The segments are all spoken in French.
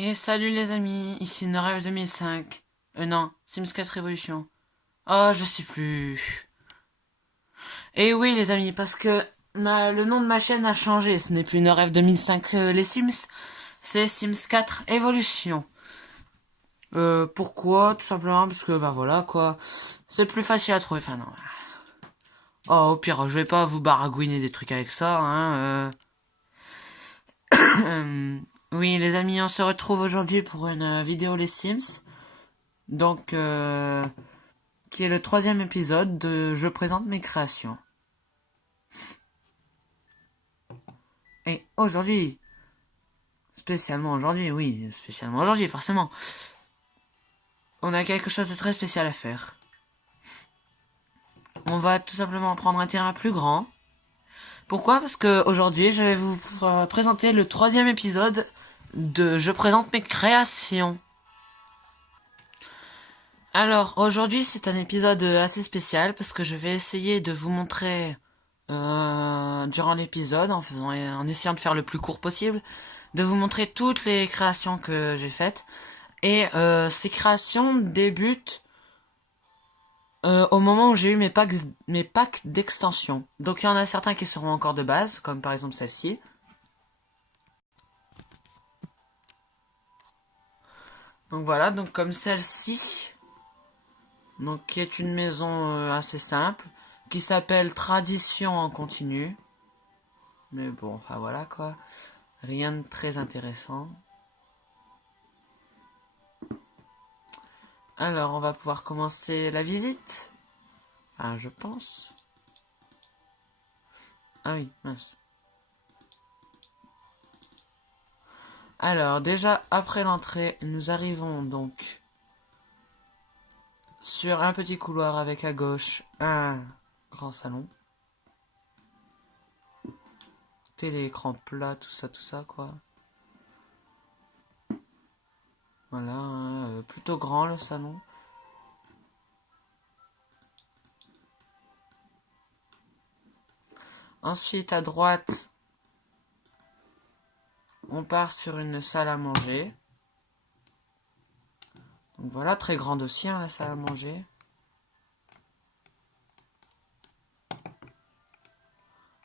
Et salut les amis, ici Norev 2005. Non, Sims 4 Révolution. Oh, je sais plus. Et oui les amis, parce que le nom de ma chaîne a changé. Ce n'est plus Norev 2005 les Sims, c'est Sims 4 Evolution. Pourquoi? Tout simplement parce que, bah voilà quoi, c'est plus facile à trouver. Enfin non. Oh, au pire, je vais pas vous baragouiner des trucs avec ça, hein. Oui les amis, on se retrouve aujourd'hui pour une vidéo les Sims. Donc, qui est le 3e épisode de Je présente mes créations. Et aujourd'hui, spécialement aujourd'hui, forcément, on a quelque chose de très spécial à faire. On va tout simplement prendre un terrain plus grand. Pourquoi? Parce que aujourd'hui, je vais vous présenter le 3e épisode de Je présente mes créations. Alors, aujourd'hui, c'est un épisode assez spécial parce que je vais essayer de vous montrer durant l'épisode, en essayant de faire le plus court possible, de vous montrer toutes les créations que j'ai faites. Et ces créations débutent au moment où j'ai eu mes packs d'extension. Donc il y en a certains qui seront encore de base, comme par exemple celle-ci. Donc voilà, donc comme celle-ci, donc qui est une maison assez simple, qui s'appelle Tradition en continu. Mais bon, enfin voilà quoi, rien de très intéressant. Alors, on va pouvoir commencer la visite. Ah, je pense. Ah oui, mince. Alors, déjà, après l'entrée, nous arrivons donc sur un petit couloir avec à gauche un grand salon. Télé, écran plat, tout ça, quoi. Voilà, hein, plutôt grand le salon. Ensuite, à droite, on part sur une salle à manger. Donc voilà, très grande aussi, hein, la salle à manger.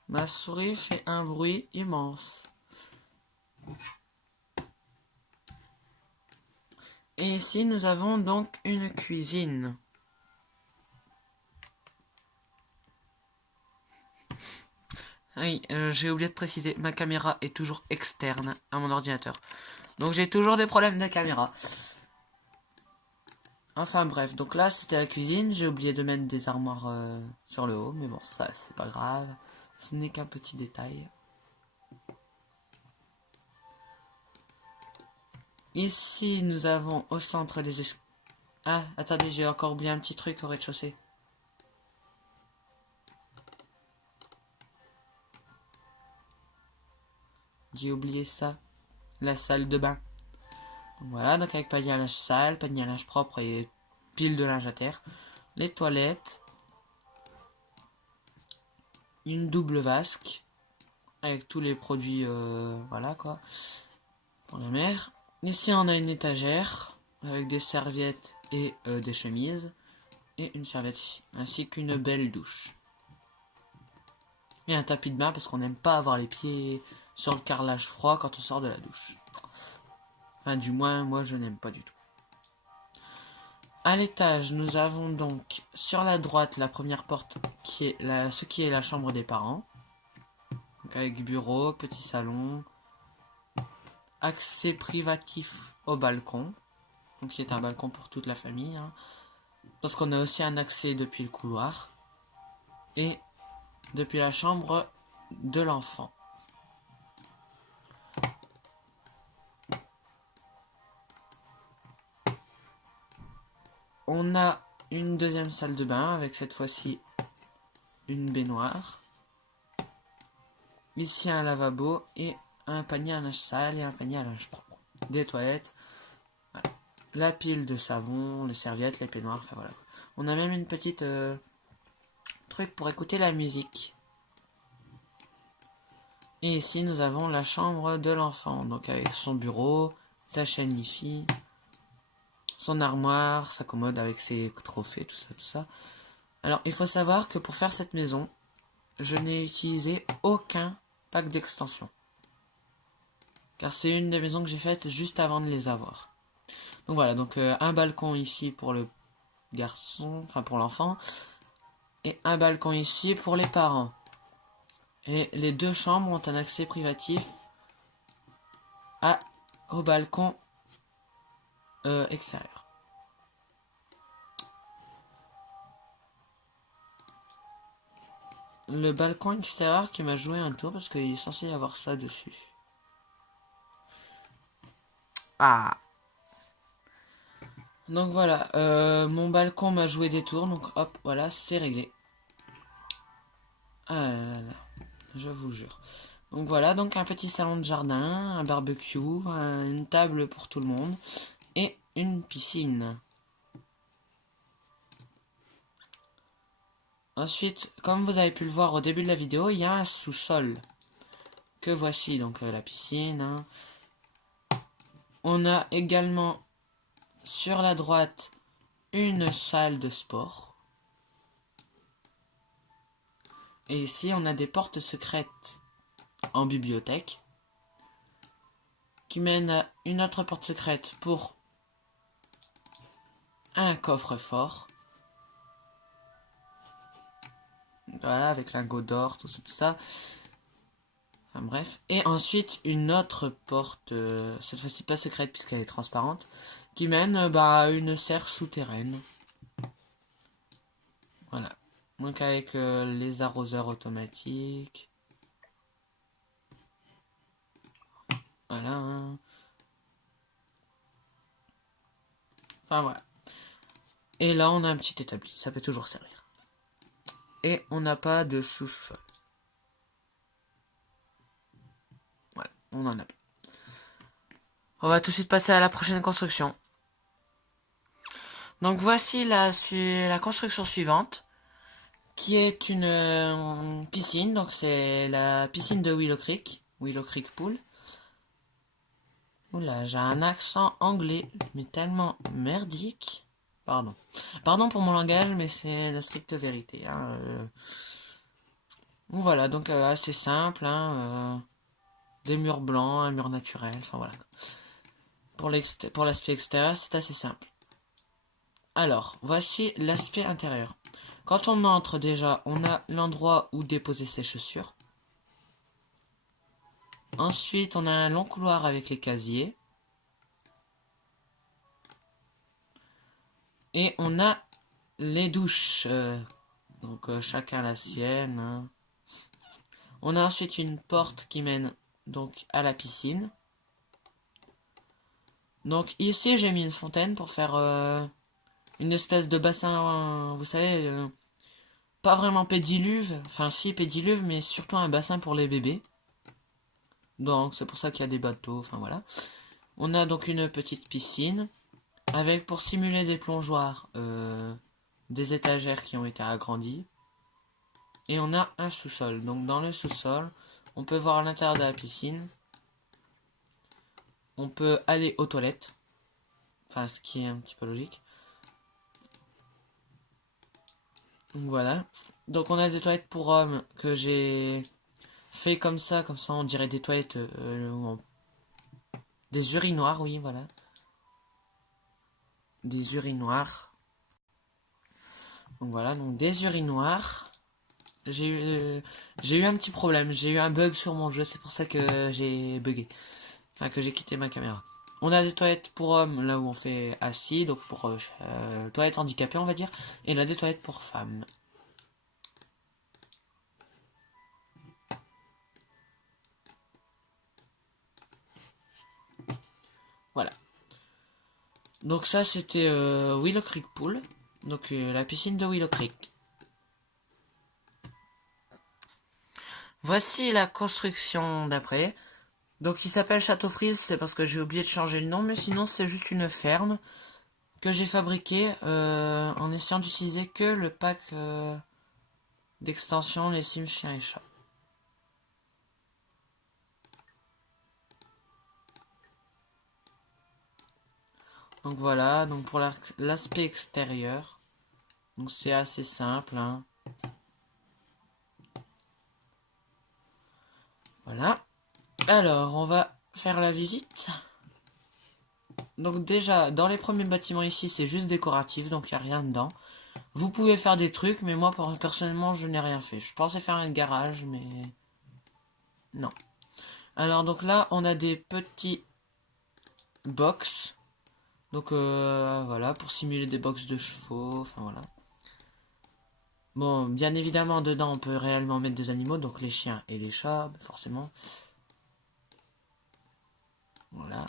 Ma souris fait un bruit immense. Et ici, nous avons donc une cuisine. Oui, j'ai oublié de préciser, ma caméra est toujours externe à mon ordinateur. Donc j'ai toujours des problèmes de caméra. Enfin bref, donc là c'était la cuisine, j'ai oublié de mettre des armoires sur le haut, mais bon ça c'est pas grave, ce n'est qu'un petit détail. Ici nous avons au centre des Ah, attendez, j'ai encore oublié un petit truc au rez-de-chaussée. J'ai oublié ça, la salle de bain. Donc voilà, donc avec panier à linge sale, panier à linge propre et pile de linge à terre. Les toilettes. Une double vasque. Avec tous les produits, voilà quoi. Pour la mère. Ici on a une étagère. Avec des serviettes et des chemises. Et une serviette ici. Ainsi qu'une belle douche. Et un tapis de bain parce qu'on n'aime pas avoir les pieds sur le carrelage froid quand on sort de la douche. Enfin du moins moi je n'aime pas du tout. À l'étage, nous avons donc sur la droite la première porte qui est ce qui est la chambre des parents. Donc avec bureau, petit salon, accès privatif au balcon. Donc qui est un balcon pour toute la famille. Hein, parce qu'on a aussi un accès depuis le couloir. Et depuis la chambre de l'enfant. On a une deuxième salle de bain avec cette fois-ci une baignoire. Ici un lavabo et un panier à linge sale et un panier à linge propre. Des toilettes. Voilà. La pile de savon, les serviettes, les peignoirs, enfin voilà. On a même une petite truc pour écouter la musique. Et ici nous avons la chambre de l'enfant, donc avec son bureau, sa chaîne Li-Fi, son armoire, sa commode avec ses trophées, tout ça, tout ça. Alors, il faut savoir que pour faire cette maison, je n'ai utilisé aucun pack d'extension. Car c'est une des maisons que j'ai faites juste avant de les avoir. Donc voilà, donc un balcon ici pour le garçon, enfin pour l'enfant, et un balcon ici pour les parents. Et les deux chambres ont un accès privatif au balcon extérieur. Le balcon extérieur qui m'a joué un tour parce qu'il est censé y avoir ça dessus. Ah. Donc voilà, mon balcon m'a joué des tours, donc hop, voilà, c'est réglé. Ah là là là, je vous jure. Donc voilà, donc un petit salon de jardin, un barbecue, une table pour tout le monde et une piscine. Ensuite, comme vous avez pu le voir au début de la vidéo, il y a un sous-sol. Que voici, donc la piscine. Hein. On a également sur la droite une salle de sport. Et ici, on a des portes secrètes en bibliothèque qui mènent à une autre porte secrète pour un coffre-fort. Voilà, avec lingot d'or, tout ça. Enfin bref. Et ensuite, une autre porte, cette fois-ci pas secrète puisqu'elle est transparente, qui mène à une serre souterraine. Voilà. Donc avec les arroseurs automatiques. Voilà. Hein. Enfin voilà. Et là, on a un petit établi. Ça peut toujours servir. Et on n'a pas de sous-sol. Voilà, on en a pas. On va tout de suite passer à la prochaine construction. Donc voici la construction suivante, qui est une piscine. Donc c'est la piscine de Willow Creek Pool. Oula, j'ai un accent anglais, mais tellement merdique. Pardon. Pardon pour mon langage, mais c'est la stricte vérité. Hein. Bon, voilà, donc assez simple. Hein, des murs blancs, un mur naturel, enfin voilà. Pour l'aspect extérieur, c'est assez simple. Alors, voici l'aspect intérieur. Quand on entre déjà, on a l'endroit où déposer ses chaussures. Ensuite, on a un long couloir avec les casiers. Et on a les douches. Donc chacun la sienne. Hein. On a ensuite une porte qui mène donc à la piscine. Donc ici j'ai mis une fontaine pour faire une espèce de bassin, vous savez, pas vraiment pédiluve, enfin si pédiluve, mais surtout un bassin pour les bébés. Donc c'est pour ça qu'il y a des bateaux, enfin voilà. On a donc une petite piscine, avec pour simuler des plongeoires, des étagères qui ont été agrandies. Et on a un sous-sol. Donc dans le sous-sol, on peut voir l'intérieur de la piscine. On peut aller aux toilettes. Enfin, ce qui est un petit peu logique. Donc voilà. Donc on a des toilettes pour hommes que j'ai fait comme ça on dirait des toilettes des urinoirs, oui, voilà. Des urinoirs. Donc voilà, donc des urinoirs. J'ai eu un petit problème, j'ai eu un bug sur mon jeu, c'est pour ça que j'ai bugué. Enfin, que j'ai quitté ma caméra. On a des toilettes pour hommes, là où on fait assis, donc pour toilettes handicapées, on va dire. Et là, des toilettes pour femmes. Voilà. Donc ça, c'était Willow Creek Pool. Donc la piscine de Willow Creek. Voici la construction d'après. Donc il s'appelle Château Frise, c'est parce que j'ai oublié de changer le nom, mais sinon c'est juste une ferme que j'ai fabriquée en essayant d'utiliser que le pack d'extension Les Sims Chiens et Chats. Donc voilà, donc pour l'aspect extérieur, donc c'est assez simple, hein. Voilà. Alors, on va faire la visite. Donc déjà, dans les premiers bâtiments ici, c'est juste décoratif, donc il n'y a rien dedans. Vous pouvez faire des trucs, mais moi, personnellement, je n'ai rien fait. Je pensais faire un garage, mais non. Alors, donc là, on a des petits box. Donc voilà, pour simuler des box de chevaux, enfin voilà. Bon, bien évidemment, dedans, on peut réellement mettre des animaux, donc les chiens et les chats, forcément. Voilà.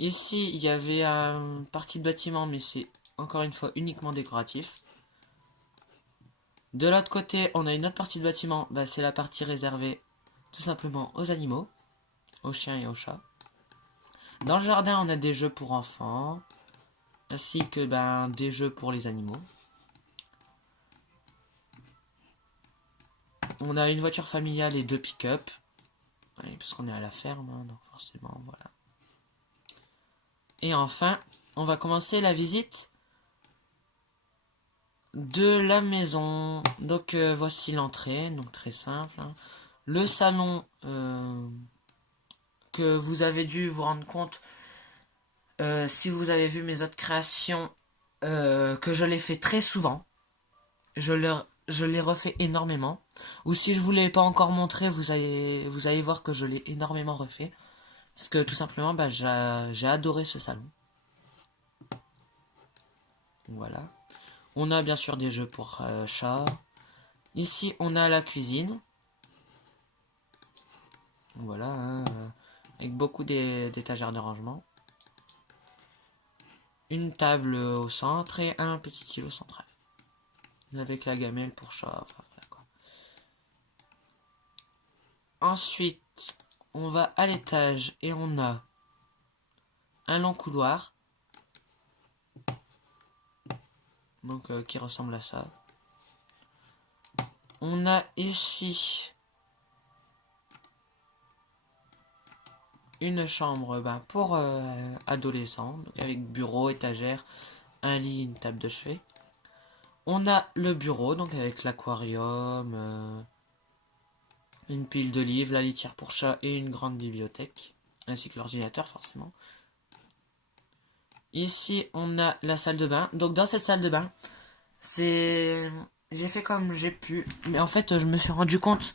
Ici, il y avait une partie de bâtiment, mais c'est encore une fois uniquement décoratif. De l'autre côté, on a une autre partie de bâtiment, bah, c'est la partie réservée tout simplement aux animaux, aux chiens et aux chats. Dans le jardin, on a des jeux pour enfants, ainsi que des jeux pour les animaux. On a une voiture familiale et 2 pick-up, parce qu'on est à la ferme, hein, donc forcément, voilà. Et enfin, on va commencer la visite de la maison. Donc voici l'entrée, donc très simple, hein. Le salon que vous avez dû vous rendre compte si vous avez vu mes autres créations, que je l'ai fait très souvent. Je l'ai refait énormément. Ou si je vous l'ai pas encore montré, vous allez voir que je l'ai énormément refait. Parce que tout simplement, j'ai adoré ce salon. Voilà. On a bien sûr des jeux pour chats. Ici, on a la cuisine. Voilà, hein, avec beaucoup d'étagères de rangement. Une table au centre et un petit îlot central. Avec la gamelle pour chat, enfin voilà quoi. Ensuite, on va à l'étage et on a un long couloir. Donc qui ressemble à ça. On a ici une chambre pour adolescents, donc avec bureau, étagère, un lit, une table de chevet. On a le bureau, donc avec l'aquarium, une pile de livres, la litière pour chat et une grande bibliothèque, ainsi que l'ordinateur forcément. Ici, on a la salle de bain. Donc dans cette salle de bain, j'ai fait comme j'ai pu, mais en fait, je me suis rendu compte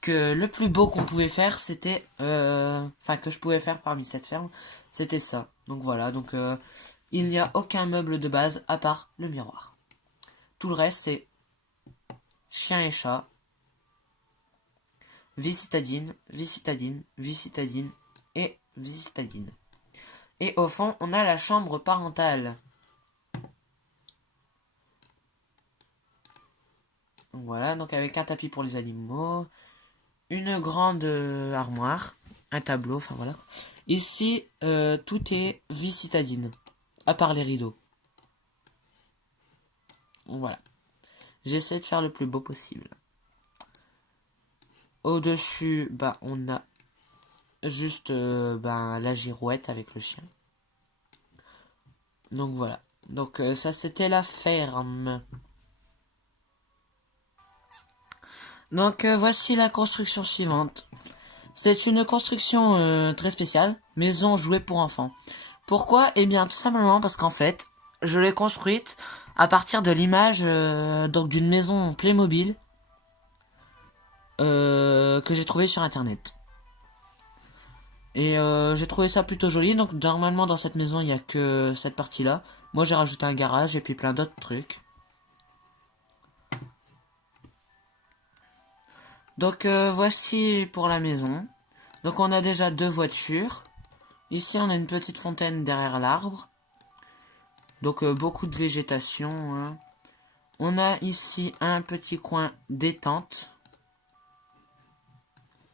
que le plus beau qu'on pouvait faire, c'était, enfin que je pouvais faire parmi cette ferme, c'était ça. Donc voilà, donc il n'y a aucun meuble de base à part le miroir. Tout le reste, c'est chien et chat, vie citadine, vie citadine, vie citadine et vie citadine. Et au fond, on a la chambre parentale. Donc voilà, donc avec un tapis pour les animaux, une grande armoire, un tableau, enfin voilà. Ici, tout est vie citadine, à part les rideaux. Voilà. J'essaie de faire le plus beau possible. Au-dessus, on a juste la girouette avec le chien. Donc voilà. Donc ça, c'était la ferme. Donc voici la construction suivante. C'est une construction très spéciale, maison jouée pour enfants. Pourquoi? Eh bien tout simplement parce qu'en fait, je l'ai construite à partir de l'image donc d'une maison Playmobil que j'ai trouvée sur internet. Et j'ai trouvé ça plutôt joli, donc normalement dans cette maison il n'y a que cette partie là. Moi j'ai rajouté un garage et puis plein d'autres trucs. Donc voici pour la maison. Donc on a déjà 2 voitures. Ici on a une petite fontaine derrière l'arbre. Donc beaucoup de végétation, hein. On a ici un petit coin détente.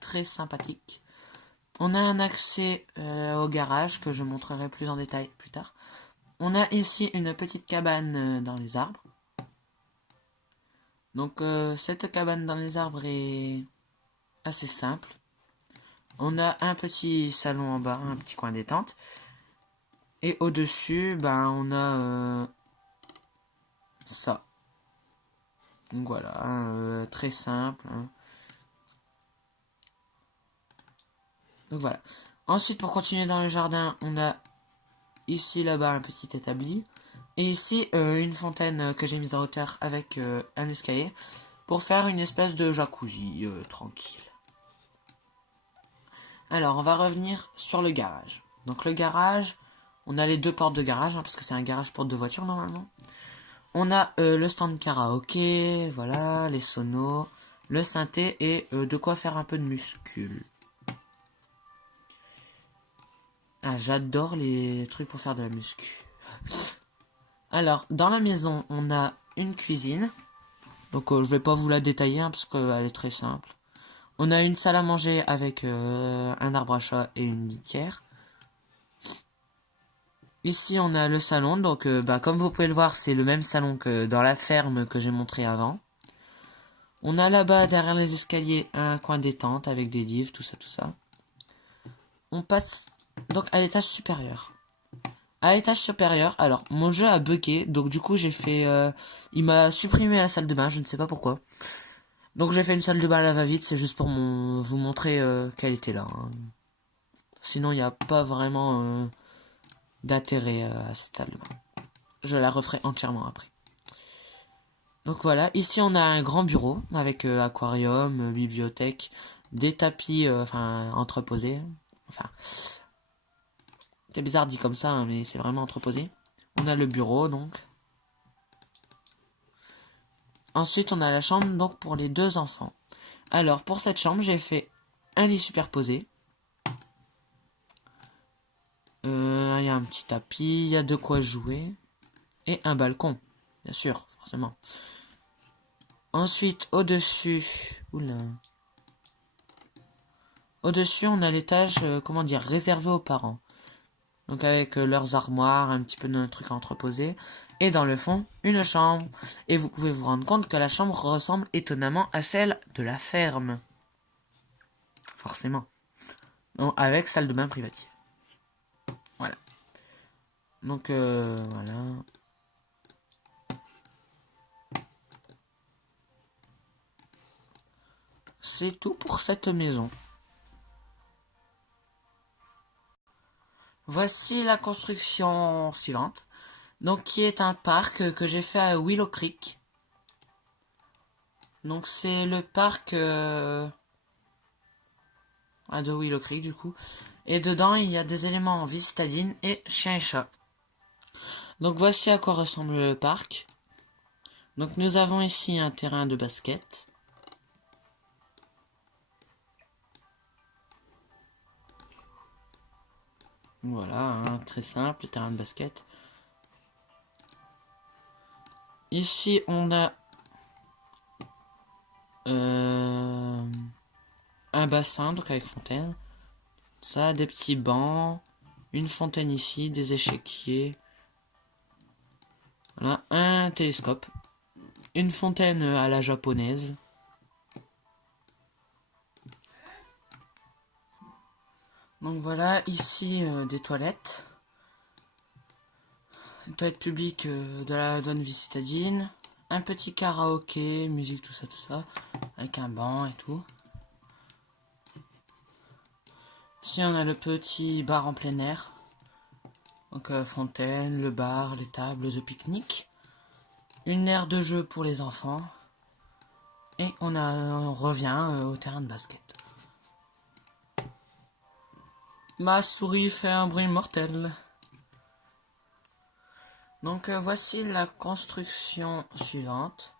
Très sympathique. On a un accès au garage que je montrerai plus en détail plus tard. On a ici une petite cabane dans les arbres. Donc cette cabane dans les arbres est assez simple. on a un petit salon en bas, un petit coin détente. Et au-dessus, ben, on a ça. Donc voilà, très simple. Hein. Donc voilà. Ensuite, pour continuer dans le jardin, on a ici, là-bas, un petit établi. Et ici, une fontaine que j'ai mise en hauteur avec un escalier pour faire une espèce de jacuzzi tranquille. Alors, on va revenir sur le garage. Donc le garage, on a les deux portes de garage, hein, parce que c'est un garage porte de voiture normalement. On a le stand karaoké, voilà, les sonos, le synthé et de quoi faire un peu de muscule. Ah, j'adore les trucs pour faire de la muscu. Alors, dans la maison, on a une cuisine. Donc, je vais pas vous la détailler, hein, parce qu'elle est très simple. On a une salle à manger avec un arbre à chat et une litière. Ici, on a le salon. Donc, comme vous pouvez le voir, c'est le même salon que dans la ferme que j'ai montré avant. On a là-bas, derrière les escaliers, un coin détente avec des livres, tout ça, tout ça. On passe donc à l'étage supérieur. À l'étage supérieur, alors, mon jeu a bugué, donc du coup, j'ai fait... il m'a supprimé la salle de bain, je ne sais pas pourquoi. Donc j'ai fait une salle de bain à la va-vite, c'est juste pour vous montrer qu'elle était là. Hein. Sinon, il n'y a pas vraiment d'intérêt à cette salle de bain. Je la referai entièrement après. Donc voilà, ici on a un grand bureau avec aquarium, bibliothèque, des tapis entreposés. Enfin, c'est bizarre dit comme ça, hein, mais c'est vraiment entreposé. On a le bureau donc. Ensuite on a la chambre donc pour les deux enfants. Alors pour cette chambre j'ai fait un lit superposé. Il y a un petit tapis, il y a de quoi jouer. Et un balcon, bien sûr, forcément. Ensuite, au-dessus... Oula. Au-dessus, on a l'étage, réservé aux parents. Donc avec leurs armoires, un petit peu de trucs à entreposer. Et dans le fond, une chambre. Et vous pouvez vous rendre compte que la chambre ressemble étonnamment à celle de la ferme. Forcément. Donc, avec salle de bain privative. Voilà. Donc, voilà. C'est tout pour cette maison. Voici la construction suivante. Donc, qui est un parc que j'ai fait à Willow Creek. Donc, c'est le parc de Willow Creek, du coup. Et dedans, il y a des éléments en vie citadine et chien et chat. Donc, voici à quoi ressemble le parc. Donc, nous avons ici un terrain de basket. Voilà, hein, très simple, terrain de basket. Ici, on a un bassin, donc avec fontaine. Ça, des petits bancs. Une fontaine ici, des échiquiers. Voilà, un télescope. Une fontaine à la japonaise. Donc voilà, ici des toilettes. Une toilette publique de la zone vie citadine. Un petit karaoké, musique, tout ça. Avec un banc et tout. Ici on a le petit bar en plein air. Donc fontaine, le bar, les tables de pique-nique. Une aire de jeu pour les enfants. Et on revient au terrain de basket. Ma souris fait un bruit mortel. Donc voici la construction suivante.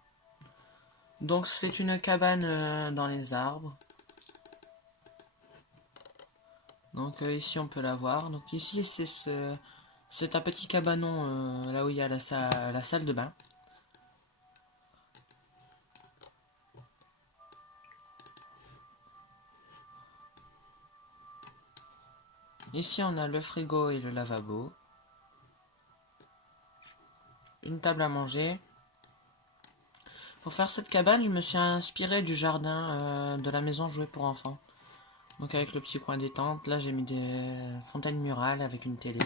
Donc c'est une cabane dans les arbres. Donc ici on peut la voir. Donc ici c'est un petit cabanon là où il y a la salle de bain. Ici on a le frigo et le lavabo. Une table à manger. Pour faire cette cabane, je me suis inspiré du jardin de la maison jouée pour enfants. Donc avec le petit coin détente, là j'ai mis des fontaines murales avec une télé.